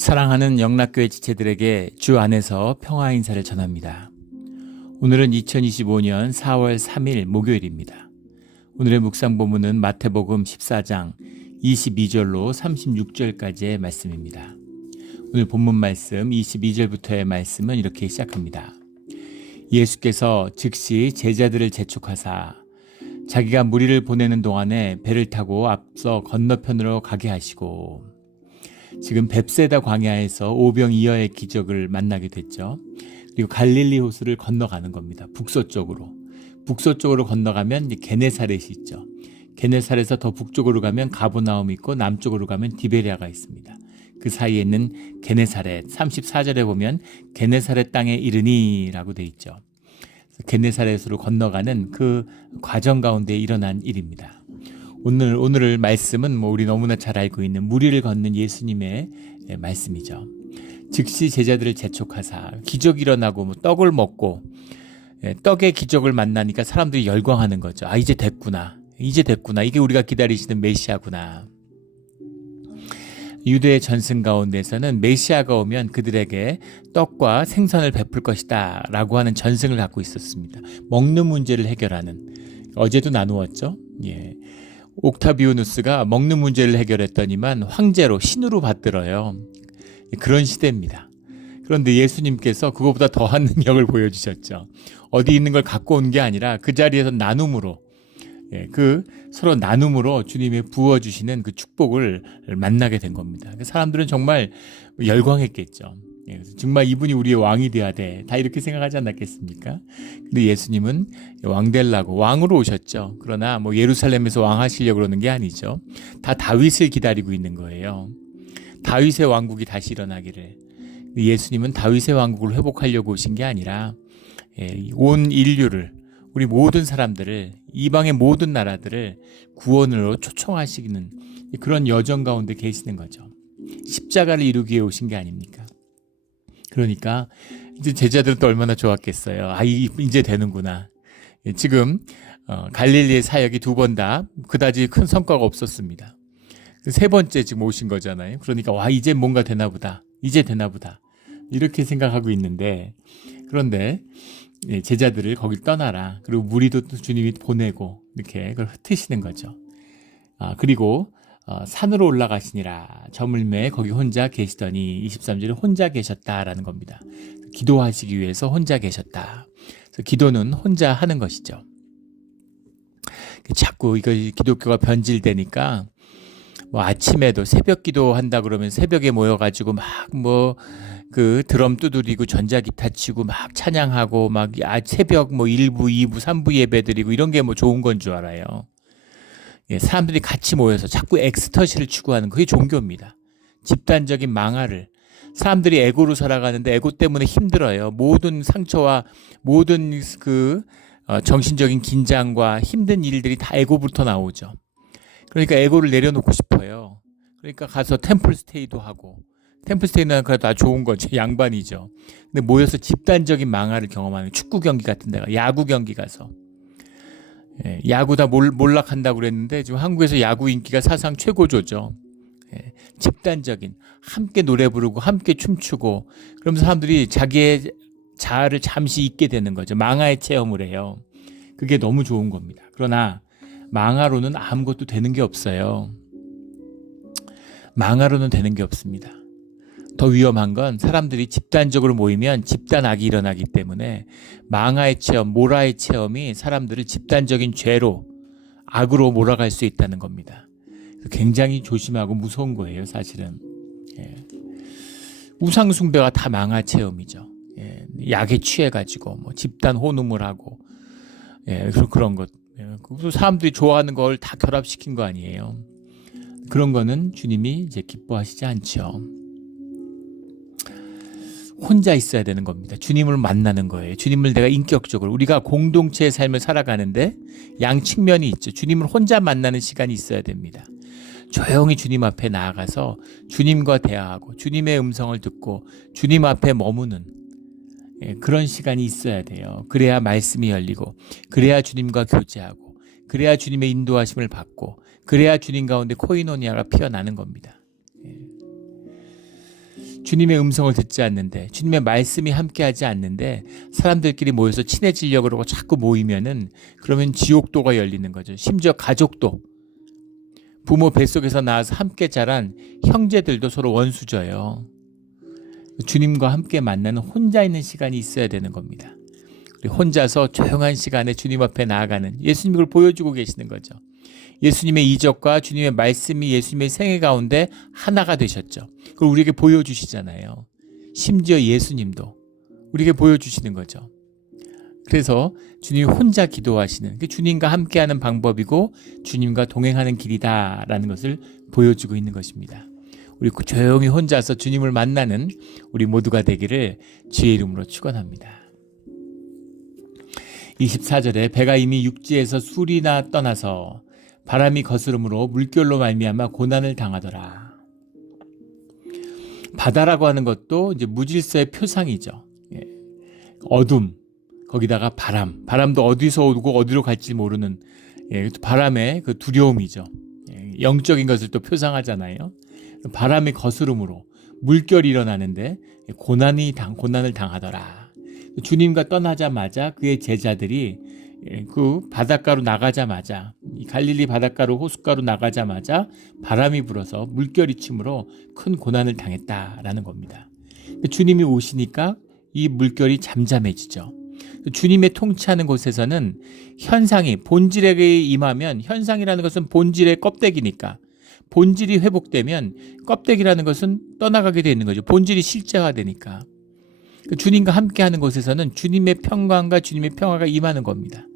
사랑하는 영락교회 지체들에게 주 안에서 평화 인사를 전합니다. 오늘은 2025년 4월 3일 목요일입니다. 오늘의 묵상 본문은 마태복음 14장 22절로 36절까지의 말씀입니다. 오늘 본문 말씀 22절부터의 말씀은 이렇게 시작합니다. 예수께서 즉시 제자들을 재촉하사 자기가 무리를 보내는 동안에 배를 타고 앞서 건너편으로 가게 하시고, 지금 벳세다 광야에서 오병이어의 기적을 만나게 됐죠. 그리고 갈릴리 호수를 건너가는 겁니다. 북서쪽으로 건너가면 게네사렛이 있죠. 게네사렛에서 더 북쪽으로 가면 가버나움이 있고, 남쪽으로 가면 디베랴가 있습니다. 그 사이에 있는 게네사렛, 34절에 보면 게네사렛 땅에 이르니 라고 돼 있죠. 게네사렛으로 건너가는 그 과정 가운데 일어난 일입니다. 오늘 말씀은 우리 너무나 잘 알고 있는 무리를 걷는 예수님의 말씀이죠. 즉시 제자들을 재촉하사, 기적이 일어나고 떡을 먹고 떡의 기적을 만나니까 사람들이 열광하는 거죠. 이제 됐구나. 이게 우리가 기다리시는 메시아구나. 유대의 전승 가운데서는 메시아가 오면 그들에게 떡과 생선을 베풀 것이다 라고 하는 전승을 갖고 있었습니다. 먹는 문제를 해결하는, 어제도 나누었죠. 옥타비우누스가 먹는 문제를 해결했더니만 황제로, 신으로 받들어요. 그런 시대입니다. 그런데 예수님께서 그것보다 더한 능력을 보여주셨죠. 어디 있는 걸 갖고 온 게 아니라 그 자리에서 나눔으로, 서로 나눔으로 주님이 부어주시는 그 축복을 만나게 된 겁니다. 사람들은 정말 열광했겠죠. 정말 이분이 우리의 왕이 돼야 돼, 다 이렇게 생각하지 않았겠습니까? 근데 예수님은 왕 되려고 왕으로 오셨죠. 그러나 예루살렘에서 왕 하시려고 그러는 게 아니죠. 다 다윗을 기다리고 있는 거예요. 다윗의 왕국이 다시 일어나기를. 예수님은 다윗의 왕국을 회복하려고 오신 게 아니라 온 인류를, 우리 모든 사람들을, 이방의 모든 나라들을 구원으로 초청하시는 그런 여정 가운데 계시는 거죠. 십자가를 이루기 위해 오신 게 아닙니까? 그러니까 이제 제자들은 또 얼마나 좋았겠어요. 이제 되는구나. 지금 갈릴리의 사역이 두 번 다 그다지 큰 성과가 없었습니다. 세 번째 지금 오신 거잖아요. 그러니까 이제 뭔가 되나 보다. 이렇게 생각하고 있는데, 그런데 제자들을 거길 떠나라. 그리고 무리도 또 주님이 보내고 이렇게 그걸 흩으시는 거죠. 그리고 산으로 올라가시니라. 저물매 거기 혼자 계시더니 23절에 혼자 계셨다라는 겁니다. 기도하시기 위해서 혼자 계셨다. 그래서 기도는 혼자 하는 것이죠. 자꾸 이거 기독교가 변질되니까 아침에도 새벽 기도한다 그러면 새벽에 모여가지고 그 드럼 두드리고 전자기타 치고 찬양하고 새벽 1부, 2부, 3부 예배 드리고 이런 게 좋은 건 줄 알아요. 사람들이 같이 모여서 자꾸 엑스터시를 추구하는 그게 종교입니다. 집단적인 망화를, 사람들이 에고로 살아가는데 에고 때문에 힘들어요. 모든 상처와 모든 정신적인 긴장과 힘든 일들이 다 에고부터 나오죠. 그러니까 에고를 내려놓고 싶어요. 그러니까 가서 템플스테이도 하고, 템플스테이는 그래도 아주 좋은 거죠. 양반이죠. 근데 모여서 집단적인 망화를 경험하는, 축구 경기 같은 데가, 야구 경기 가서 야구 다 몰락한다고 그랬는데 지금 한국에서 야구 인기가 사상 최고조죠. 집단적인, 함께 노래 부르고 함께 춤추고, 그러면서 사람들이 자기의 자아를 잠시 잊게 되는 거죠. 망화의 체험을 해요. 그게 너무 좋은 겁니다. 그러나 망화로는 아무것도 되는 게 없어요. 망화로는 되는 게 없습니다. 더 위험한 건 사람들이 집단적으로 모이면 집단악이 일어나기 때문에 망화의 체험, 모라의 체험이 사람들을 집단적인 죄로, 악으로 몰아갈 수 있다는 겁니다. 굉장히 조심하고 무서운 거예요, 사실은. 우상 숭배가 다 망화 체험이죠. 약에 취해가지고 집단 혼음을 하고 그런 것. 사람들이 좋아하는 걸 다 결합시킨 거 아니에요. 그런 거는 주님이 이제 기뻐하시지 않죠. 혼자 있어야 되는 겁니다. 주님을 만나는 거예요. 주님을 내가 인격적으로, 우리가 공동체의 삶을 살아가는데 양측면이 있죠. 주님을 혼자 만나는 시간이 있어야 됩니다. 조용히 주님 앞에 나아가서 주님과 대화하고 주님의 음성을 듣고 주님 앞에 머무는 그런 시간이 있어야 돼요. 그래야 말씀이 열리고, 그래야 주님과 교제하고, 그래야 주님의 인도하심을 받고, 그래야 주님 가운데 코이노니아가 피어나는 겁니다. 주님의 음성을 듣지 않는데, 주님의 말씀이 함께하지 않는데 사람들끼리 모여서 친해지려고 그러고 자꾸 모이면은 그러면 지옥도가 열리는 거죠. 심지어 가족도, 부모 뱃속에서 나와서 함께 자란 형제들도 서로 원수져요. 주님과 함께 만나는 혼자 있는 시간이 있어야 되는 겁니다. 혼자서 조용한 시간에 주님 앞에 나아가는, 예수님이 그걸 보여주고 계시는 거죠. 예수님의 이적과 주님의 말씀이 예수님의 생애 가운데 하나가 되셨죠. 그걸 우리에게 보여주시잖아요. 심지어 예수님도 우리에게 보여주시는 거죠. 그래서 주님이 혼자 기도하시는, 주님과 함께하는 방법이고 주님과 동행하는 길이다라는 것을 보여주고 있는 것입니다. 우리 조용히 혼자서 주님을 만나는 우리 모두가 되기를 주의 이름으로 축원합니다. 24절에 배가 이미 육지에서 술이나 떠나서 바람이 거스름으로 물결로 말미암아 고난을 당하더라. 바다라고 하는 것도 이제 무질서의 표상이죠. 어둠, 거기다가 바람도 어디서 오고 어디로 갈지 모르는 바람의 그 두려움이죠. 영적인 것을 또 표상하잖아요. 바람이 거스름으로 물결이 일어나는데 고난을 당하더라. 주님과 떠나자마자 그의 제자들이 그 바닷가로 나가자마자, 갈릴리 바닷가로 호숫가로 나가자마자 바람이 불어서 물결이 침으로 큰 고난을 당했다라는 겁니다. 주님이 오시니까 이 물결이 잠잠해지죠. 주님의 통치하는 곳에서는 현상이 본질에게 임하면, 현상이라는 것은 본질의 껍데기니까 본질이 회복되면 껍데기라는 것은 떠나가게 되는 거죠. 본질이 실제화되니까. 주님과 함께하는 곳에서는 주님의 평강과 주님의 평화가 임하는 겁니다.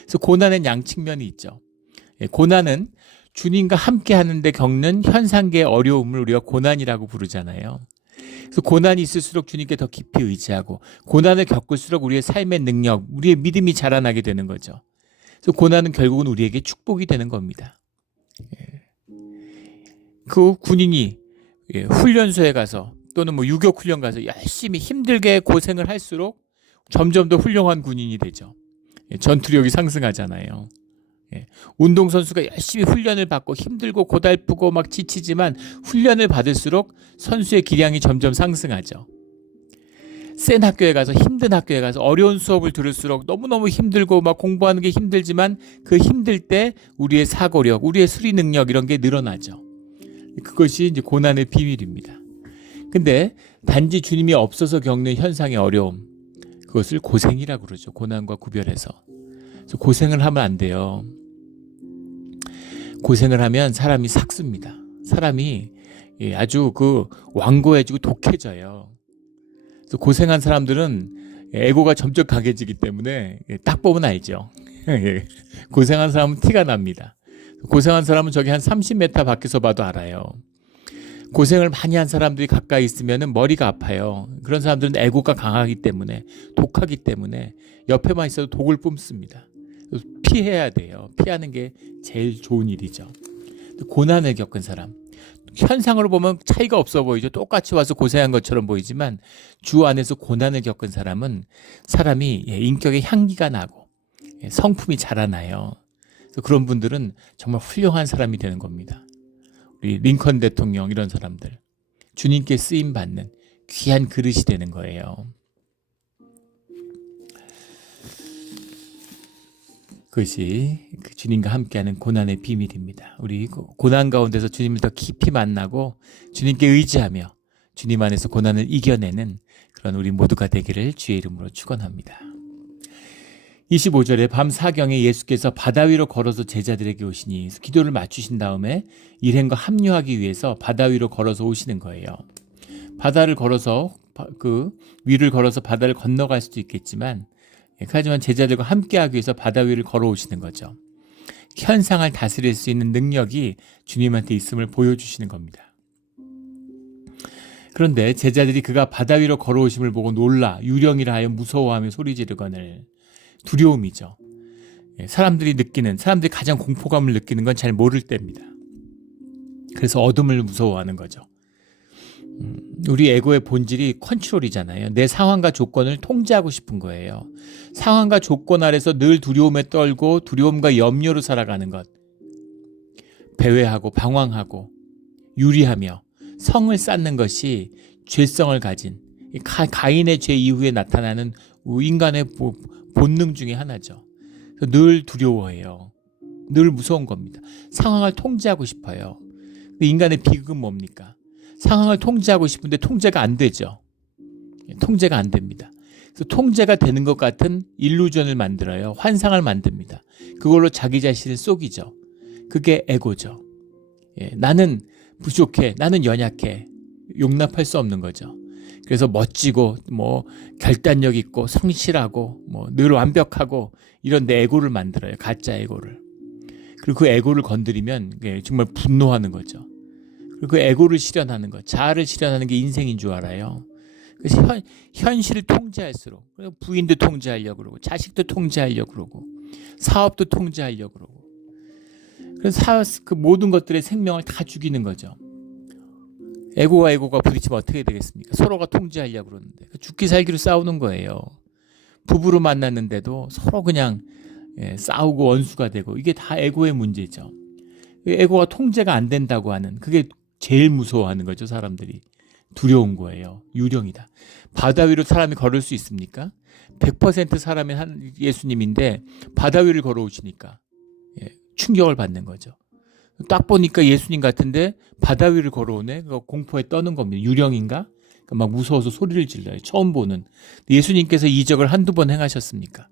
그래서 고난엔 양측면이 있죠. 고난은 주님과 함께하는데 겪는 현상계의 어려움을 우리가 고난이라고 부르잖아요. 그래서 고난이 있을수록 주님께 더 깊이 의지하고, 고난을 겪을수록 우리의 삶의 능력, 우리의 믿음이 자라나게 되는 거죠. 그래서 고난은 결국은 우리에게 축복이 되는 겁니다. 그 군인이 훈련소에 가서 또는 유격 훈련 가서 열심히 힘들게 고생을 할수록 점점 더 훌륭한 군인이 되죠. 전투력이 상승하잖아요. 운동선수가 열심히 훈련을 받고 힘들고 고달프고 막 지치지만 훈련을 받을수록 선수의 기량이 점점 상승하죠. 센 학교에 가서, 힘든 학교에 가서 어려운 수업을 들을수록 너무너무 힘들고 막 공부하는 게 힘들지만 그 힘들 때 우리의 사고력, 우리의 수리 능력 이런 게 늘어나죠. 그것이 이제 고난의 비밀입니다. 근데 단지 주님이 없어서 겪는 현상의 어려움, 그것을 고생이라고 그러죠. 고난과 구별해서. 그래서 고생을 하면 안 돼요. 고생을 하면 사람이 삭습니다. 사람이 아주 완고해지고 독해져요. 그래서 고생한 사람들은 에고가 점점 강해지기 때문에 딱 보면 알죠. 고생한 사람은 티가 납니다. 고생한 사람은 저기 한 30m 밖에서 봐도 알아요. 고생을 많이 한 사람들이 가까이 있으면 머리가 아파요. 그런 사람들은 에고가 강하기 때문에, 독하기 때문에 옆에만 있어도 독을 뿜습니다. 피해야 돼요. 피하는 게 제일 좋은 일이죠. 고난을 겪은 사람, 현상으로 보면 차이가 없어 보이죠. 똑같이 와서 고생한 것처럼 보이지만 주 안에서 고난을 겪은 사람은 사람이 인격의 향기가 나고 성품이 자라나요. 그래서 그런 분들은 정말 훌륭한 사람이 되는 겁니다. 우리 링컨 대통령 이런 사람들, 주님께 쓰임 받는 귀한 그릇이 되는 거예요. 그것이 주님과 함께하는 고난의 비밀입니다. 우리 고난 가운데서 주님을 더 깊이 만나고 주님께 의지하며 주님 안에서 고난을 이겨내는 그런 우리 모두가 되기를 주의 이름으로 축원합니다. 25절에 밤 사경에 예수께서 바다 위로 걸어서 제자들에게 오시니, 기도를 맞추신 다음에 일행과 합류하기 위해서 바다 위로 걸어서 오시는 거예요. 바다를 걸어서 위를 걸어서 바다를 건너갈 수도 있겠지만, 하지만 제자들과 함께하기 위해서 바다 위를 걸어오시는 거죠. 현상을 다스릴 수 있는 능력이 주님한테 있음을 보여주시는 겁니다. 그런데 제자들이 그가 바다 위로 걸어오심을 보고 놀라 유령이라 하여 무서워하며 소리 지르거늘. 두려움이죠. 사람들이 가장 공포감을 느끼는 건 잘 모를 때입니다. 그래서 어둠을 무서워하는 거죠. 우리 에고의 본질이 컨트롤이잖아요. 내 상황과 조건을 통제하고 싶은 거예요. 상황과 조건 아래서 늘 두려움에 떨고 두려움과 염려로 살아가는 것. 배회하고 방황하고 유리하며 성을 쌓는 것이 죄성을 가진 가인의 죄 이후에 나타나는 인간의 본능 중에 하나죠. 늘 두려워해요. 늘 무서운 겁니다. 상황을 통제하고 싶어요. 근데 인간의 비극은 뭡니까? 상황을 통제하고 싶은데 통제가 안 되죠. 통제가 안 됩니다. 그래서 통제가 되는 것 같은 일루전을 만들어요. 환상을 만듭니다. 그걸로 자기 자신을 속이죠. 그게 에고죠. 나는 부족해, 나는 연약해, 용납할 수 없는 거죠. 그래서 멋지고 결단력 있고 성실하고 늘 완벽하고 이런 내 에고를 만들어요. 가짜 에고를. 그리고 그 에고를 건드리면 정말 분노하는 거죠. 그리고 그 에고를 실현하는 것, 자아를 실현하는 게 인생인 줄 알아요. 그래서 현실을 통제할수록 부인도 통제하려고 그러고 자식도 통제하려고 그러고 사업도 통제하려고 그러고 그래서 그 모든 것들의 생명을 다 죽이는 거죠. 에고와 에고가 부딪히면 어떻게 되겠습니까? 서로가 통제하려고 그러는데 죽기 살기로 싸우는 거예요. 부부로 만났는데도 서로 그냥 싸우고 원수가 되고 이게 다 에고의 문제죠. 에고가 통제가 안 된다고 하는 그게 제일 무서워하는 거죠. 사람들이. 두려운 거예요. 유령이다. 바다 위로 사람이 걸을 수 있습니까? 100% 사람이 예수님인데 바다 위를 걸어오시니까 충격을 받는 거죠. 딱 보니까 예수님 같은데 바다 위를 걸어오네. 공포에 떠는 겁니다. 유령인가? 막 무서워서 소리를 질러요. 처음 보는. 예수님께서 이적을 한두 번 행하셨습니까?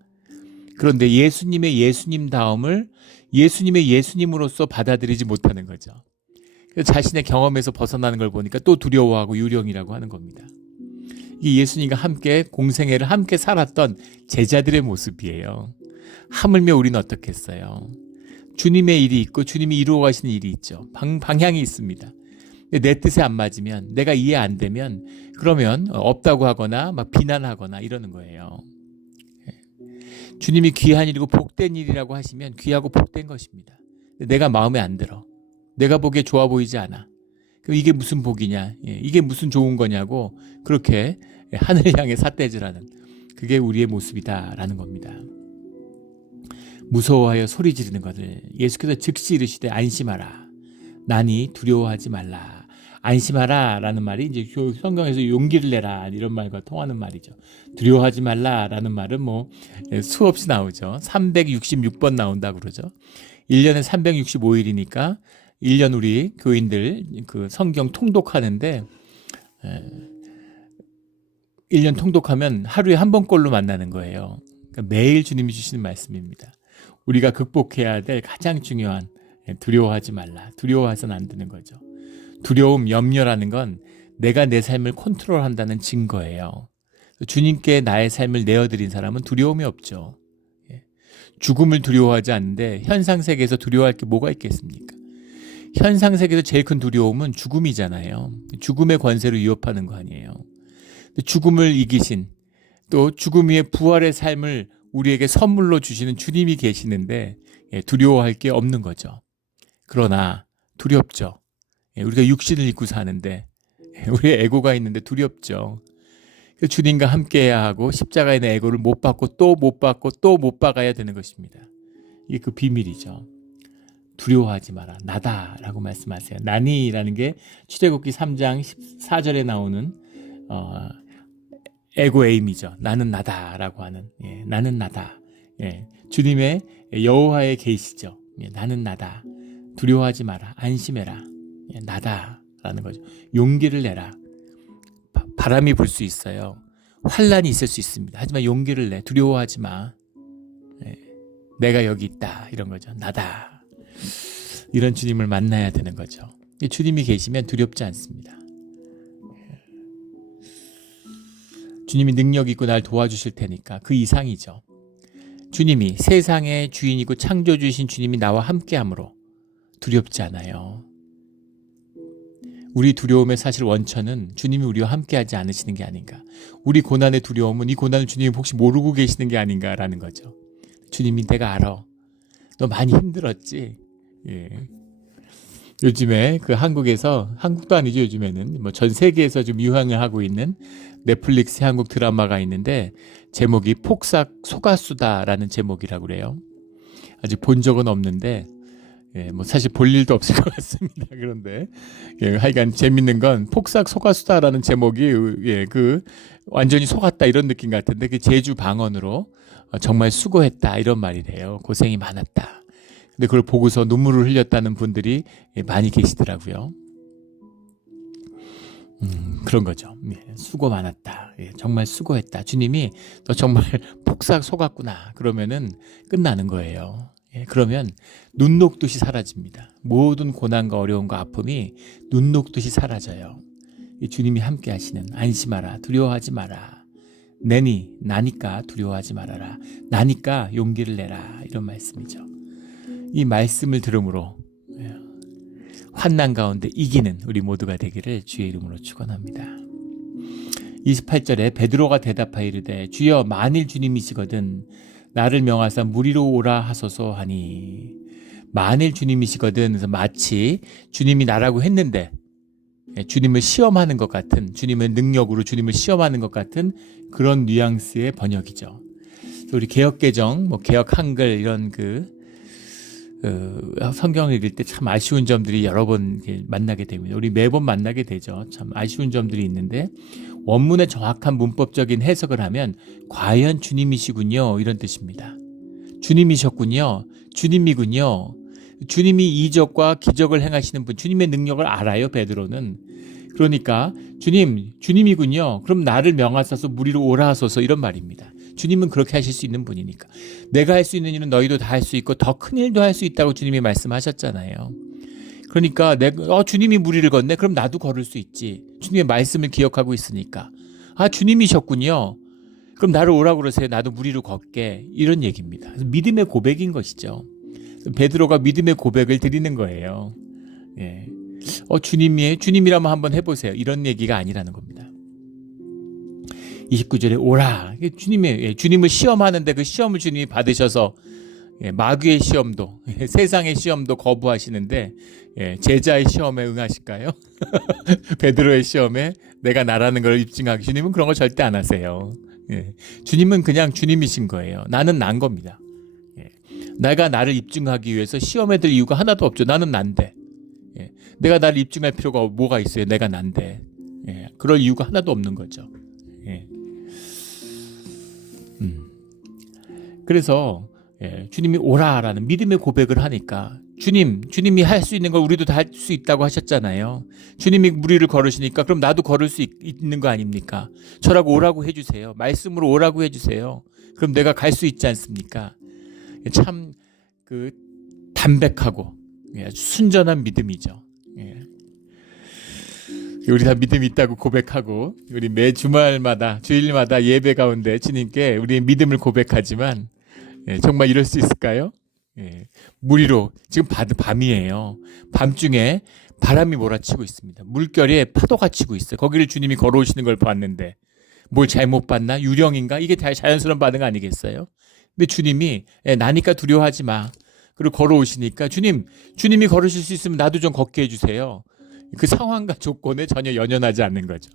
그런데 예수님의 예수님 다움을 예수님의 예수님으로서 받아들이지 못하는 거죠. 자신의 경험에서 벗어나는 걸 보니까 또 두려워하고 유령이라고 하는 겁니다. 이게 예수님과 함께 공생애를 함께 살았던 제자들의 모습이에요. 하물며 우리는 어떻겠어요? 주님의 일이 있고 주님이 이루어 가시는 일이 있죠. 방향이 있습니다. 내 뜻에 안 맞으면 내가 이해 안 되면 그러면 없다고 하거나 막 비난하거나 이러는 거예요. 주님이 귀한 일이고 복된 일이라고 하시면 귀하고 복된 것입니다. 내가 마음에 안 들어. 내가 보기에 좋아 보이지 않아. 그럼 이게 무슨 복이냐? 이게 무슨 좋은 거냐고 그렇게 하늘을 향해 삿대질하는 그게 우리의 모습이다라는 겁니다. 무서워하여 소리 지르는 것을 예수께서 즉시 이르시되 안심하라. 나니 두려워하지 말라. 안심하라 라는 말이 이제 성경에서 용기를 내라 이런 말과 통하는 말이죠. 두려워하지 말라 라는 말은 수없이 나오죠. 366번 나온다 그러죠. 1년에 365일이니까 1년 우리 교인들 그 성경 통독하는데 1년 통독하면 하루에 한 번꼴로 만나는 거예요. 그러니까 매일 주님이 주시는 말씀입니다. 우리가 극복해야 될 가장 중요한 두려워하지 말라. 두려워해서는 안 되는 거죠. 두려움, 염려라는 건 내가 내 삶을 컨트롤한다는 증거예요. 주님께 나의 삶을 내어드린 사람은 두려움이 없죠. 죽음을 두려워하지 않는데 현상 세계에서 두려워할 게 뭐가 있겠습니까? 현상 세계에서 제일 큰 두려움은 죽음이잖아요. 죽음의 권세를 위협하는 거 아니에요. 죽음을 이기신 또 죽음 위에 부활의 삶을 우리에게 선물로 주시는 주님이 계시는데 두려워할 게 없는 거죠. 그러나 두렵죠. 우리가 육신을 입고 사는데 우리의 에고가 있는데 두렵죠. 주님과 함께해야 하고 십자가에 있는 에고를 못 받고 또 못 받고 또 못 박아야 되는 것입니다. 이게 그 비밀이죠. 두려워하지 마라. 나다라고 말씀하세요. 나니라는 게 출애굽기 3장 14절에 나오는 에고에임이죠. 나는 나다라고 하는 나는 나다. 주님의 여호와의 계시죠. 나는 나다. 두려워하지 마라. 안심해라. 나다라는 거죠. 용기를 내라. 바람이 불 수 있어요. 환란이 있을 수 있습니다. 하지만 용기를 내. 두려워하지 마. 내가 여기 있다. 이런 거죠. 나다. 이런 주님을 만나야 되는 거죠. 주님이 계시면 두렵지 않습니다. 주님이 능력 있고 날 도와주실 테니까 그 이상이죠. 주님이 세상의 주인이고 창조주이신 주님이 나와 함께함으로 두렵지 않아요. 우리 두려움의 사실 원천은 주님이 우리와 함께하지 않으시는 게 아닌가. 우리 고난의 두려움은 이 고난을 주님이 혹시 모르고 계시는 게 아닌가라는 거죠. 주님이 내가 알아. 너 많이 힘들었지? 요즘에 그 한국도 아니죠. 요즘에는 전 세계에서 좀 유행을 하고 있는 넷플릭스 한국 드라마가 있는데 제목이 폭삭 소가수다라는 제목이라고 그래요. 아직 본 적은 없는데 뭐 사실 볼 일도 없을 것 같습니다. 그런데 하여간 재밌는 건 폭삭 속았수다라는 제목이 그 완전히 속았다 이런 느낌 같은데 그 제주 방언으로 정말 수고했다 이런 말이래요. 고생이 많았다. 근데 그걸 보고서 눈물을 흘렸다는 분들이 많이 계시더라고요. 그런 거죠. 수고 많았다. 정말 수고했다. 주님이 너 정말 폭삭 속았구나. 그러면은 끝나는 거예요. 그러면 눈 녹듯이 사라집니다. 모든 고난과 어려움과 아픔이 눈 녹듯이 사라져요. 주님이 함께 하시는 안심하라 두려워하지 마라. 나니까 두려워하지 말아라. 나니까 용기를 내라. 이런 말씀이죠. 이 말씀을 들음으로 환난 가운데 이기는 우리 모두가 되기를 주의 이름으로 축원합니다. 28절에 베드로가 대답하여 이르되 주여 만일 주님이시거든 나를 명하사 무리로 오라 하소서 하니 만일 주님이시거든 그래서 마치 주님이 나라고 했는데 주님을 시험하는 것 같은 주님의 능력으로 주님을 시험하는 것 같은 그런 뉘앙스의 번역이죠. 우리 개역개정, 개역 한글 이런 성경을 읽을 때 참 아쉬운 점들이 여러 번 만나게 됩니다. 우리 매번 만나게 되죠. 참 아쉬운 점들이 있는데 원문의 정확한 문법적인 해석을 하면 과연 주님이시군요 이런 뜻입니다. 주님이셨군요. 주님이군요. 주님이 이적과 기적을 행하시는 분, 주님의 능력을 알아요 베드로는. 그러니까 주님이군요. 그럼 나를 명하소서 무리로 오라 하소서 이런 말입니다. 주님은 그렇게 하실 수 있는 분이니까. 내가 할 수 있는 일은 너희도 다 할 수 있고 더 큰 일도 할 수 있다고 주님이 말씀하셨잖아요. 그러니까 주님이 무리를 걷네? 그럼 나도 걸을 수 있지. 주님의 말씀을 기억하고 있으니까. 주님이셨군요. 그럼 나를 오라고 그러세요. 나도 무리로 걷게. 이런 얘기입니다. 믿음의 고백인 것이죠. 베드로가 믿음의 고백을 드리는 거예요. 주님이라면 한번 해보세요. 이런 얘기가 아니라는 겁니다. 29절에 오라. 주님을 시험하는데 그 시험을 주님이 받으셔서 마귀의 시험도 세상의 시험도 거부하시는데 제자의 시험에 응하실까요? 베드로의 시험에 내가 나라는 걸 입증하기 주님은 그런 거 절대 안 하세요. 주님은 그냥 주님이신 거예요. 나는 난 겁니다. 내가 나를 입증하기 위해서 시험에 들 이유가 하나도 없죠. 나는 난데. 내가 나를 입증할 필요가 뭐가 있어요. 내가 난데. 그럴 이유가 하나도 없는 거죠. 그래서 주님이 오라라는 믿음의 고백을 하니까 주님이 할 수 있는 걸 우리도 다 할 수 있다고 하셨잖아요. 주님이 무리를 걸으시니까 그럼 나도 걸을 수 있는 거 아닙니까? 저라고 오라고 해주세요. 말씀으로 오라고 해주세요. 그럼 내가 갈 수 있지 않습니까? 참 담백하고 순전한 믿음이죠. 우리 다 믿음이 있다고 고백하고 우리 매 주일마다 예배 가운데 주님께 우리의 믿음을 고백하지만 정말 이럴 수 있을까요? 무리로 지금 밤이에요. 밤중에 바람이 몰아치고 있습니다. 물결에 파도가 치고 있어요. 거기를 주님이 걸어오시는 걸 봤는데 뭘 잘못 봤나? 유령인가? 이게 다 자연스러운 반응 아니겠어요? 근데 주님이 나니까 두려워하지 마. 그리고 걸어오시니까 주님이 걸으실 수 있으면 나도 좀 걷게 해주세요. 그 상황과 조건에 전혀 연연하지 않는 거죠.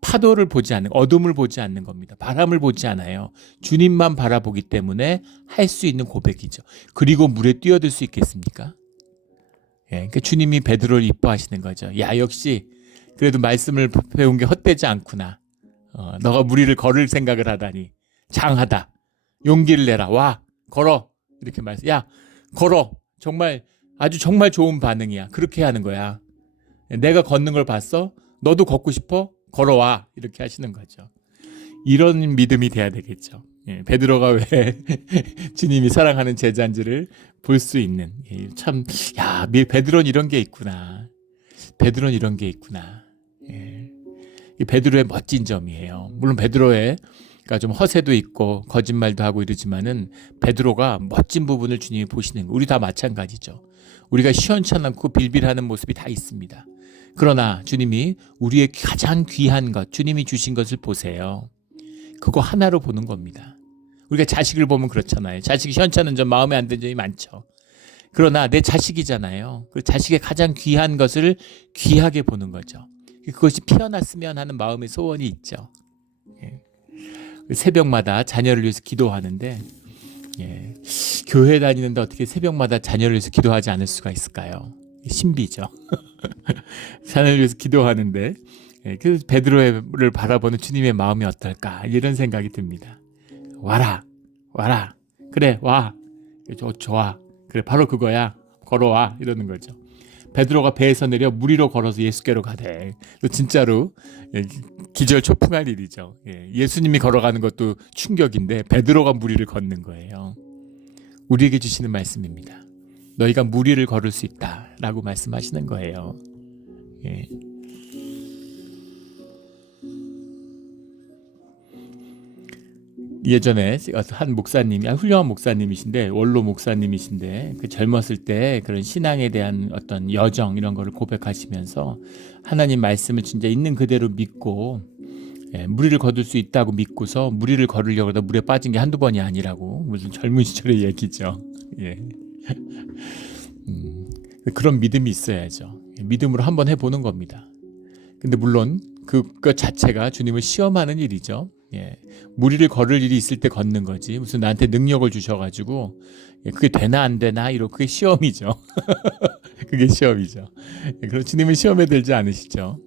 파도를 보지 않는, 어둠을 보지 않는 겁니다. 바람을 보지 않아요. 주님만 바라보기 때문에 할 수 있는 고백이죠. 그리고 물에 뛰어들 수 있겠습니까? 그러니까 주님이 베드로를 이뻐하시는 거죠. 야, 역시 그래도 말씀을 배운 게 헛되지 않구나. 너가 무리를 걸을 생각을 하다니 장하다. 용기를 내라. 와, 걸어. 이렇게 야, 걸어. 아주 정말 좋은 반응이야. 그렇게 하는 거야. 내가 걷는 걸 봤어? 너도 걷고 싶어? 걸어와. 이렇게 하시는 거죠. 이런 믿음이 돼야 되겠죠. 베드로가 왜 주님이 사랑하는 제자인지를 볼 수 있는 베드로는 이런 게 있구나. 베드로는 이런 게 있구나. 이 베드로의 멋진 점이에요. 물론 베드로가 좀 허세도 있고 거짓말도 하고 이러지만은 베드로가 멋진 부분을 주님이 보시는 거. 우리 다 마찬가지죠. 우리가 시원찮고 빌빌하는 모습이 다 있습니다. 그러나 주님이 우리의 가장 귀한 것, 주님이 주신 것을 보세요. 그거 하나로 보는 겁니다. 우리가 자식을 보면 그렇잖아요. 자식이 시원찮은 점, 마음에 안 드는 점이 많죠. 그러나 내 자식이잖아요. 그 자식의 가장 귀한 것을 귀하게 보는 거죠. 그것이 피어났으면 하는 마음의 소원이 있죠. 새벽마다 자녀를 위해서 기도하는데 예. 교회 다니는데 어떻게 새벽마다 자녀를 위해서 기도하지 않을 수가 있을까요? 신비죠. 자녀를 위해서 기도하는데 그 베드로를 바라보는 주님의 마음이 어떨까 이런 생각이 듭니다. 와라 그래 와 좋아 그래 바로 그거야 걸어와 이러는 거죠. 베드로가 배에서 내려 물 위로 걸어서 예수께로 가대. 진짜로 기절초풍할 일이죠. 예수님이 걸어가는 것도 충격인데 베드로가 물 위를 걷는 거예요. 우리에게 주시는 말씀입니다. 너희가 물 위를 걸을 수 있다라고 말씀하시는 거예요. 예전에 한 목사님이 훌륭한 목사님이신데 원로 목사님이신데 그 젊었을 때 그런 신앙에 대한 어떤 여정 이런 거를 고백하시면서 하나님 말씀을 진짜 있는 그대로 믿고 물 위를 거둘 수 있다고 믿고서 물 위를 걸으려고 하다 물에 빠진 게 한두 번이 아니라고 무슨 젊은 시절의 얘기죠. 그런 믿음이 있어야죠. 믿음으로 한번 해보는 겁니다. 근데 물론 그것 자체가 주님을 시험하는 일이죠. 물 위를 걸을 일이 있을 때 걷는 거지 무슨 나한테 능력을 주셔가지고 그게 되나 안 되나 이런 그게 시험이죠. 그게 시험이죠. 그럼 주님은 시험에 들지 않으시죠.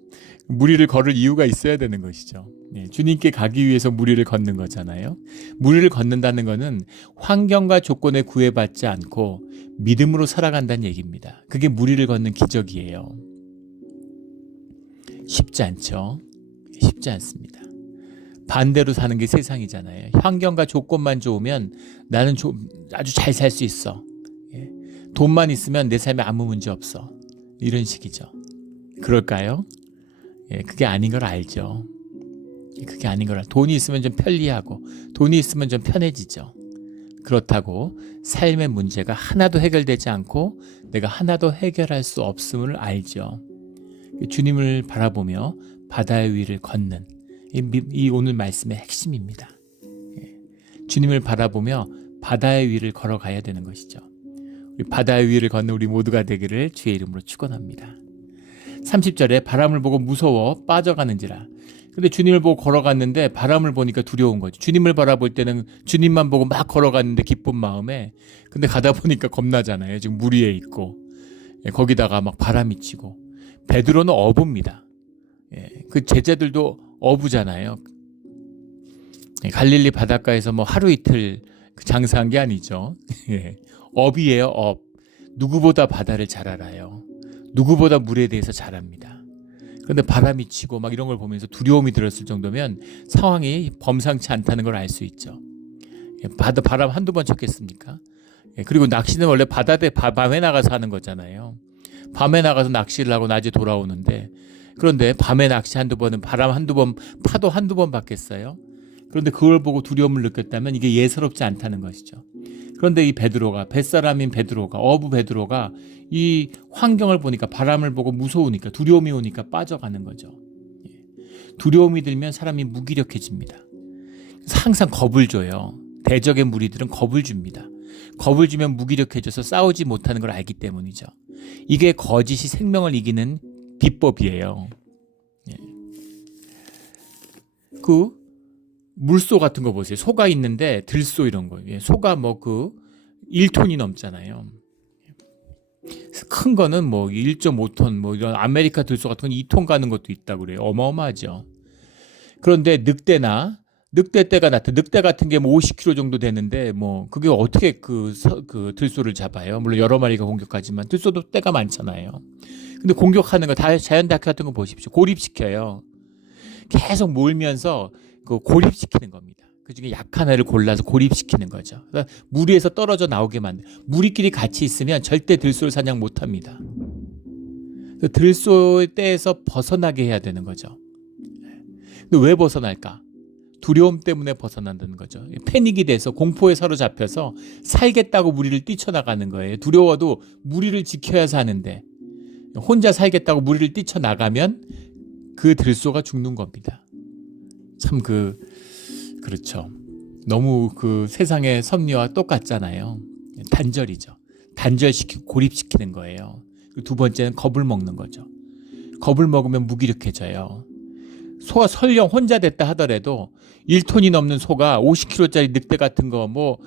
물 위를 걸을 이유가 있어야 되는 것이죠. 주님께 가기 위해서 물 위를 걷는 거잖아요. 물 위를 걷는다는 것은 환경과 조건에 구애받지 않고 믿음으로 살아간다는 얘기입니다. 그게 물 위를 걷는 기적이에요. 쉽지 않죠. 쉽지 않습니다. 반대로 사는 게 세상이잖아요. 환경과 조건만 좋으면 나는 아주 잘 살 수 있어. 돈만 있으면 내 삶에 아무 문제 없어. 이런 식이죠. 그럴까요? 그게 아닌 걸 알죠. 그게 아닌 걸 돈이 있으면 좀 편리하고 돈이 있으면 좀 편해지죠. 그렇다고 삶의 문제가 하나도 해결되지 않고 내가 하나도 해결할 수 없음을 알죠. 주님을 바라보며 바다의 위를 걷는 이 오늘 말씀의 핵심입니다. 주님을 바라보며 바다의 위를 걸어가야 되는 것이죠. 우리 바다의 위를 걷는 우리 모두가 되기를 주의 이름으로 축원합니다. 30절에 바람을 보고 무서워 빠져가는지라. 근데 주님을 보고 걸어갔는데 바람을 보니까 두려운 거죠. 주님을 바라볼 때는 주님만 보고 막 걸어갔는데 기쁜 마음에 근데 가다 보니까 겁나잖아요. 지금 물 위에 있고 거기다가 막 바람이 치고 베드로는 어부입니다. 그 제자들도 어부잖아요. 갈릴리 바닷가에서 뭐 하루 이틀 장사한 게 아니죠. 업이에요, 업. 누구보다 바다를 잘 알아요. 누구보다 물에 대해서 잘 압니다. 그런데 바람이 치고 막 이런 걸 보면서 두려움이 들었을 정도면 상황이 범상치 않다는 걸 알 수 있죠. 바람 한두 번 쳤겠습니까? 그리고 낚시는 원래 바다에 밤에 나가서 하는 거잖아요. 밤에 나가서 낚시를 하고 낮에 돌아오는데 그런데 밤에 낚시 한두 번은 바람 한두 번 파도 한두 번 받겠어요? 그런데 그걸 보고 두려움을 느꼈다면 이게 예사롭지 않다는 것이죠. 그런데 이 베드로가 뱃사람인 베드로가 어부 베드로가 이 환경을 보니까 바람을 보고 무서우니까 두려움이 오니까 빠져가는 거죠. 두려움이 들면 사람이 무기력해집니다. 그래서 항상 겁을 줘요. 대적의 무리들은 겁을 줍니다. 겁을 주면 무기력해져서 싸우지 못하는 걸 알기 때문이죠. 이게 거짓이 생명을 이기는 비법이에요. 그 물소 같은 거 보세요. 소가 있는데 들소 이런 거. 소가 뭐 그 1톤이 넘잖아요. 큰 거는 뭐 1.5톤 뭐 이런 아메리카 들소 같은 건 2톤 가는 것도 있다고 그래요. 어마어마하죠. 그런데 늑대떼가 늑대 같은 게 뭐 50kg 정도 되는데 뭐 그게 어떻게 그 들소를 잡아요? 물론 여러 마리가 공격하지만 들소도 떼가 많잖아요. 근데 공격하는 거 다 자연다큐 같은 거 보십시오. 고립시켜요. 계속 몰면서 그 고립시키는 겁니다. 그 중에 약한 애를 골라서 고립시키는 거죠. 그러니까 물 위에서 떨어져 나오게 만들. 무리끼리 같이 있으면 절대 들소를 사냥 못합니다. 들소의 떼에서 벗어나게 해야 되는 거죠. 근데 왜 벗어날까? 두려움 때문에 벗어난다는 거죠. 패닉이 돼서 공포에 사로잡혀서 살겠다고 무리를 뛰쳐나가는 거예요. 두려워도 무리를 지켜야 사는데 혼자 살겠다고 무리를 뛰쳐나가면 그 들소가 죽는 겁니다. 참 그렇죠. 너무 그 세상의 섭리와 똑같잖아요. 단절이죠. 단절시키고 고립시키는 거예요. 두 번째는 겁을 먹는 거죠. 겁을 먹으면 무기력해져요. 소가 설령 혼자 됐다 하더라도 1톤이 넘는 소가 50kg짜리 늑대 같은 거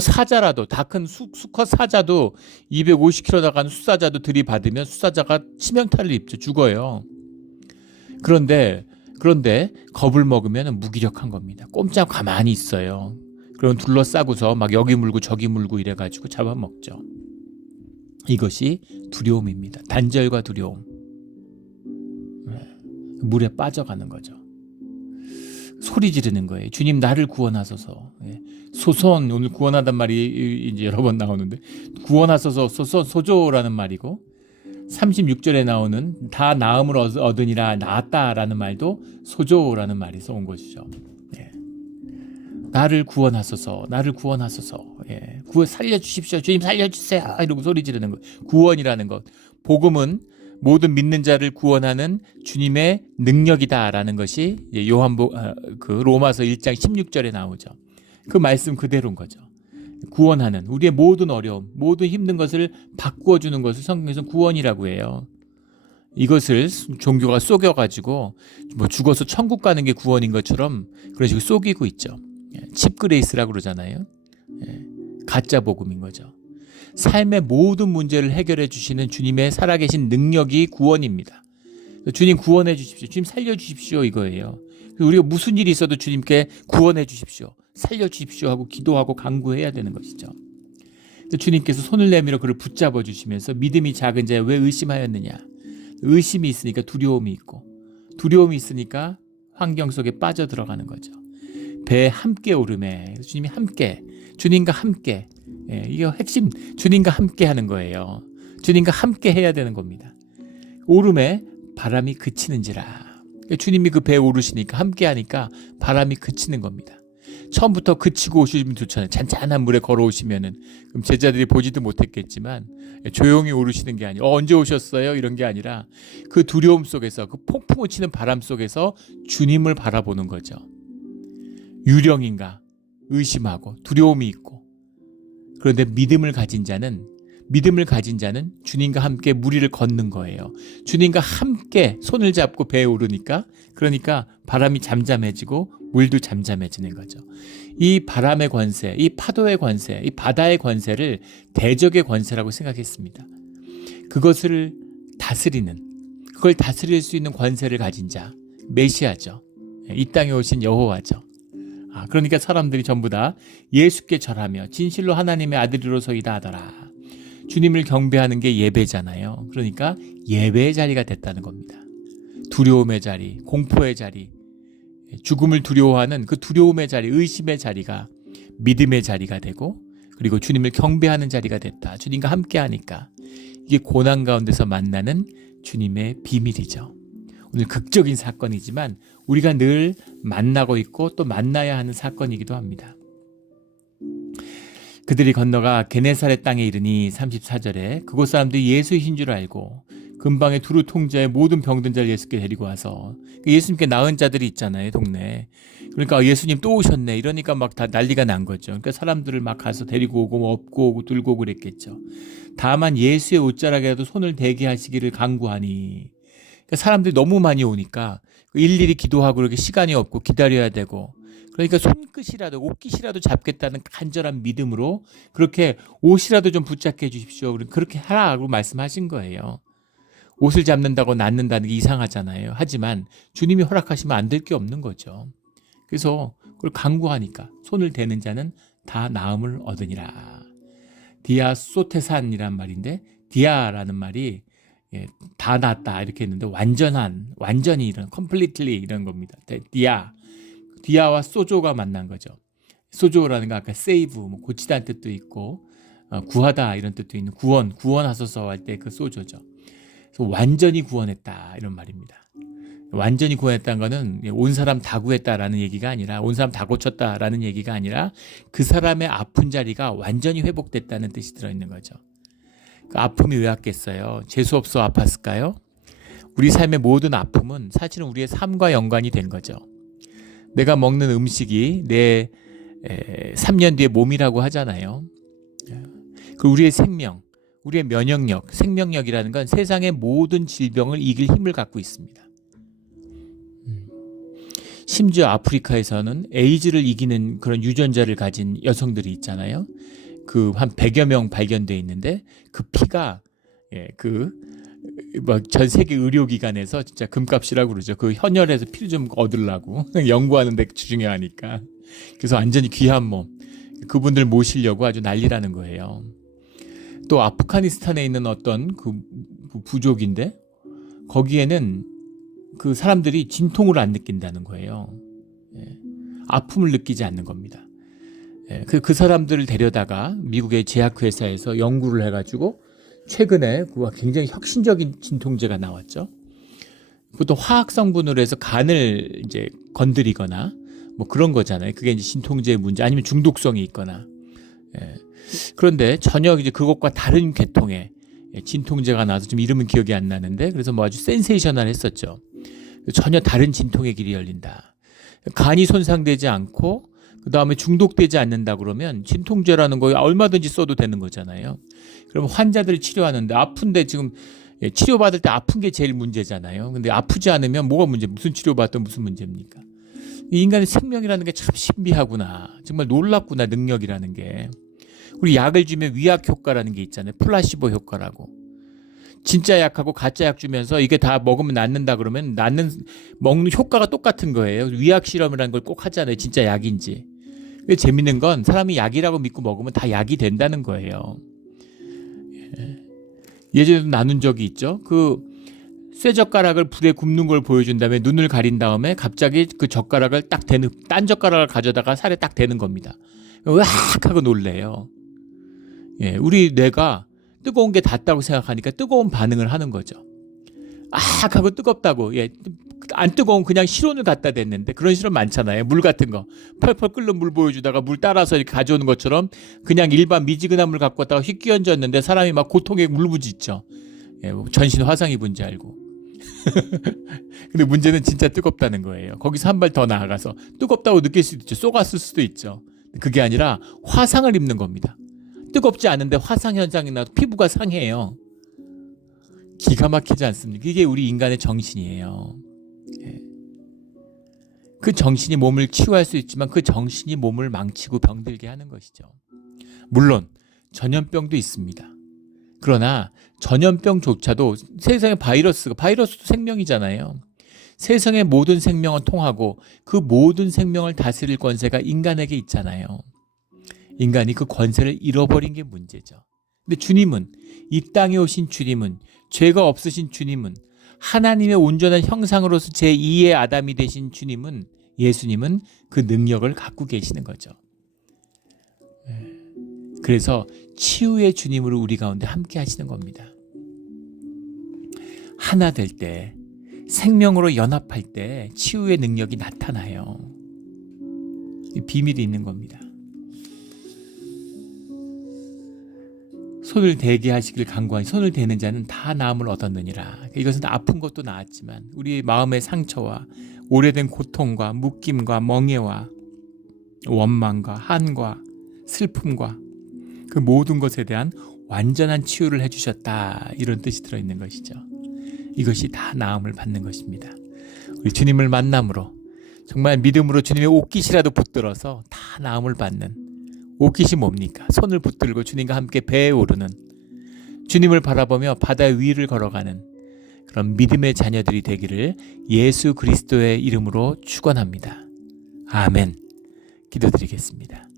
사자라도 다 큰 수컷 사자도 250kg 나가는 수사자도 들이받으면 수사자가 치명타를 입죠. 죽어요. 그런데 겁을 먹으면 무기력한 겁니다. 꼼짝 가만히 있어요. 그럼 둘러싸고서 막 여기 물고 저기 물고 이래가지고 잡아먹죠. 이것이 두려움입니다. 단절과 두려움. 물에 빠져가는 거죠. 소리 지르는 거예요. 주님 나를 구원하소서. 소손 오늘 구원하단 말이 이제 여러 번 나오는데 구원하소서 소조라는 말이고 36절에 나오는 다 나음을 얻으니라 나았다라는 말도 소조라는 말에서 온 것이죠. 나를 구원하소서. 살려주십시오. 주님 살려주세요. 이러고 소리 지르는 거. 구원이라는 것. 복음은 모든 믿는 자를 구원하는 주님의 능력이다라는 것이 로마서 1장 16절에 나오죠. 그 말씀 그대로인 거죠. 구원하는 우리의 모든 어려움, 모든 힘든 것을 바꾸어 주는 것을 성경에서는 구원이라고 해요. 이것을 종교가 속여가지고 죽어서 천국 가는 게 구원인 것처럼 그런 식으로 속이고 있죠. 칩그레이스라고 그러잖아요. 가짜 복음인 거죠. 삶의 모든 문제를 해결해 주시는 주님의 살아계신 능력이 구원입니다. 주님 구원해 주십시오. 주님 살려 주십시오 이거예요. 우리가 무슨 일이 있어도 주님께 구원해 주십시오. 살려 주십시오 하고 기도하고 간구해야 되는 것이죠. 주님께서 손을 내밀어 그를 붙잡아 주시면서 믿음이 작은 자여 왜 의심하였느냐. 의심이 있으니까 두려움이 있고 두려움이 있으니까 환경 속에 빠져 들어가는 거죠. 배에 함께 오름에 주님이 함께 주님과 함께 이게 핵심 주님과 함께 하는 거예요. 주님과 함께 해야 되는 겁니다. 오름에 바람이 그치는지라. 주님이 그 배에 오르시니까 함께 하니까 바람이 그치는 겁니다. 처음부터 그치고 오시면 좋잖아요. 잔잔한 물에 걸어오시면은 그럼 제자들이 보지도 못했겠지만 조용히 오르시는 게 아니라 언제 오셨어요? 이런 게 아니라 그 두려움 속에서 그 폭풍을 치는 바람 속에서 주님을 바라보는 거죠. 유령인가 의심하고 두려움이 있고 그런데 믿음을 가진 자는 주님과 함께 물 위를 걷는 거예요. 주님과 함께 손을 잡고 배에 오르니까 그러니까 바람이 잠잠해지고 물도 잠잠해지는 거죠. 이 바람의 권세, 이 파도의 권세, 이 바다의 권세를 대적의 권세라고 생각했습니다. 그것을 그걸 다스릴 수 있는 권세를 가진 자, 메시아죠. 이 땅에 오신 여호와죠. 그러니까 사람들이 전부 다 예수께 절하며 진실로 하나님의 아들이로서이다 하더라. 주님을 경배하는 게 예배잖아요. 그러니까 예배의 자리가 됐다는 겁니다. 두려움의 자리, 공포의 자리, 죽음을 두려워하는 그 두려움의 자리, 의심의 자리가 믿음의 자리가 되고 그리고 주님을 경배하는 자리가 됐다. 주님과 함께 하니까 이게 고난 가운데서 만나는 주님의 비밀이죠. 오늘 극적인 사건이지만 우리가 늘 만나고 있고 또 만나야 하는 사건이기도 합니다. 그들이 건너가 게네사렛 땅에 이르니 34절에 그곳 사람들이 예수이신 줄 알고 근방에 두루 통자의 모든 병든 자를 예수께 데리고 와서 예수님께 나은 자들이 있잖아요 동네에. 그러니까 예수님 또 오셨네 이러니까 막 다 난리가 난 거죠. 그러니까 사람들을 막 가서 데리고 오고 업고 오고 들고 오고 그랬겠죠. 다만 예수의 옷자락에라도 손을 대게 하시기를 간구하니 그러니까 사람들이 너무 많이 오니까 일일이 기도하고 그렇게 시간이 없고 기다려야 되고 그러니까 손끝이라도 옷깃이라도 잡겠다는 간절한 믿음으로 그렇게 옷이라도 좀 붙잡게 해주십시오. 그렇게 하라고 말씀하신 거예요. 옷을 잡는다고 낫는다는 게 이상하잖아요. 하지만 주님이 허락하시면 안 될 게 없는 거죠. 그래서 그걸 간구하니까 손을 대는 자는 다 나음을 얻으니라. 디아소테산이란 말인데 디아라는 말이 다 낫다 이렇게 했는데 완전히 이런 completely 이런 겁니다. 디아와 소조가 만난 거죠. 소조라는 거 아까 save 고치다는 뜻도 있고 구하다 이런 뜻도 있는 구원하소서 할 때 그 소조죠. 그래서 완전히 구원했다 이런 말입니다. 완전히 구원했다는 거는 온 사람 다 구했다라는 얘기가 아니라 온 사람 다 고쳤다라는 얘기가 아니라 그 사람의 아픈 자리가 완전히 회복됐다는 뜻이 들어있는 거죠. 그 아픔이 왜 왔겠어요? 재수없어 아팠을까요? 우리 삶의 모든 아픔은 사실은 우리의 삶과 연관이 된 거죠. 내가 먹는 음식이 내 3년 뒤에 몸이라고 하잖아요. 그 우리의 생명, 우리의 면역력, 생명력이라는 건 세상의 모든 질병을 이길 힘을 갖고 있습니다. 심지어 아프리카에서는 에이즈를 이기는 그런 유전자를 가진 여성들이 있잖아요. 그 한 100여 명 발견돼 있는데 그 피가 전 세계 의료기관에서 진짜 금값이라고 그러죠. 그 현혈에서 피를 좀 얻으려고 연구하는 데 중요하니까. 그래서 완전히 귀한 몸. 그분들 모시려고 아주 난리라는 거예요. 또 아프가니스탄에 있는 어떤 그 부족인데 거기에는 그 사람들이 진통을 안 느낀다는 거예요. 아픔을 느끼지 않는 겁니다. 그 사람들을 데려다가 미국의 제약회사에서 연구를 해가지고 최근에 굉장히 혁신적인 진통제가 나왔죠. 보통 화학 성분으로 해서 간을 이제 건드리거나 뭐 그런 거잖아요. 그게 이제 진통제의 문제 아니면 중독성이 있거나. 그런데 전혀 이제 그것과 다른 계통의 진통제가 나와서 좀 이름은 기억이 안 나는데 그래서 뭐 아주 센세이셔널 했었죠. 전혀 다른 진통의 길이 열린다. 간이 손상되지 않고 그 다음에 중독되지 않는다 그러면 진통제라는 거 얼마든지 써도 되는 거잖아요. 그럼 환자들을 치료하는데 아픈데 지금 치료받을 때 아픈 게 제일 문제잖아요. 근데 아프지 않으면 뭐가 문제? 무슨 치료받든 무슨 문제입니까? 이 인간의 생명이라는 게 참 신비하구나. 정말 놀랍구나. 능력이라는 게. 우리 약을 주면 위약 효과라는 게 있잖아요. 플라시보 효과라고. 진짜 약하고 가짜 약 주면서 이게 다 먹으면 낫는다 그러면 먹는 효과가 똑같은 거예요. 위약 실험이라는 걸 꼭 하잖아요. 진짜 약인지. 근데 재밌는 건 사람이 약이라고 믿고 먹으면 다 약이 된다는 거예요. 예전에도 나눈 적이 있죠. 쇠젓가락을 불에 굽는 걸 보여준 다음에 눈을 가린 다음에 갑자기 그 젓가락을 딴 젓가락을 가져다가 살에 딱 대는 겁니다. 으악 하고 놀래요. 우리 뇌가 뜨거운 게 닿다고 생각하니까 뜨거운 반응을 하는 거죠. 악 하고 뜨겁다고. 안 뜨거운 그냥 실온을 갖다 댔는데 그런 실험 많잖아요. 물 같은 거. 펄펄 끓는 물 보여주다가 물 따라서 이렇게 가져오는 것처럼 그냥 일반 미지근한 물 갖고 왔다가 휙 끼얹었는데 사람이 막 고통에 울부짖죠. 전신 화상 입은 줄 알고. 근데 문제는 진짜 뜨겁다는 거예요. 거기서 한 발 더 나아가서 뜨겁다고 느낄 수도 있죠. 쏘갔을 수도 있죠. 그게 아니라 화상을 입는 겁니다. 뜨겁지 않은데 화상 현상이 나도 피부가 상해요. 기가 막히지 않습니까? 이게 우리 인간의 정신이에요. 그 정신이 몸을 치유할 수 있지만 그 정신이 몸을 망치고 병들게 하는 것이죠. 물론 전염병도 있습니다. 그러나 전염병조차도 세상의 바이러스도 생명이잖아요. 세상의 모든 생명은 통하고 그 모든 생명을 다스릴 권세가 인간에게 있잖아요. 인간이 그 권세를 잃어버린 게 문제죠. 근데 주님은, 이 땅에 오신 주님은, 죄가 없으신 주님은, 하나님의 온전한 형상으로서 제2의 아담이 되신 주님은, 예수님은 그 능력을 갖고 계시는 거죠. 그래서 치유의 주님으로 우리 가운데 함께 하시는 겁니다. 하나 될 때, 생명으로 연합할 때 치유의 능력이 나타나요. 비밀이 있는 겁니다. 손을 대게 하시길 간구하니 손을 대는 자는 다 나음을 얻었느니라. 이것은 아픈 것도 나았지만 우리의 마음의 상처와 오래된 고통과 묶임과 멍해와 원망과 한과 슬픔과 그 모든 것에 대한 완전한 치유를 해주셨다. 이런 뜻이 들어있는 것이죠. 이것이 다 나음을 받는 것입니다. 우리 주님을 만남으로 정말 믿음으로 주님의 옷깃이라도 붙들어서 다 나음을 받는, 옷깃이 뭡니까? 손을 붙들고 주님과 함께 배에 오르는, 주님을 바라보며 바다 위를 걸어가는 그런 믿음의 자녀들이 되기를 예수 그리스도의 이름으로 축원합니다. 아멘. 기도드리겠습니다.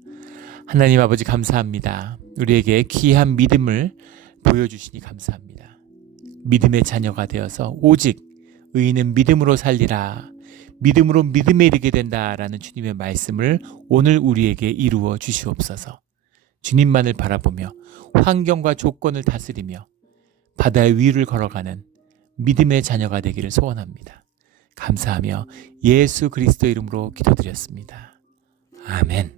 하나님 아버지 감사합니다. 우리에게 귀한 믿음을 보여주시니 감사합니다. 믿음의 자녀가 되어서 오직 의인은 믿음으로 살리라, 믿음으로 믿음에 이르게 된다라는 주님의 말씀을 오늘 우리에게 이루어 주시옵소서. 주님만을 바라보며 환경과 조건을 다스리며 바다의 위를 걸어가는 믿음의 자녀가 되기를 소원합니다. 감사하며 예수 그리스도 이름으로 기도드렸습니다. 아멘.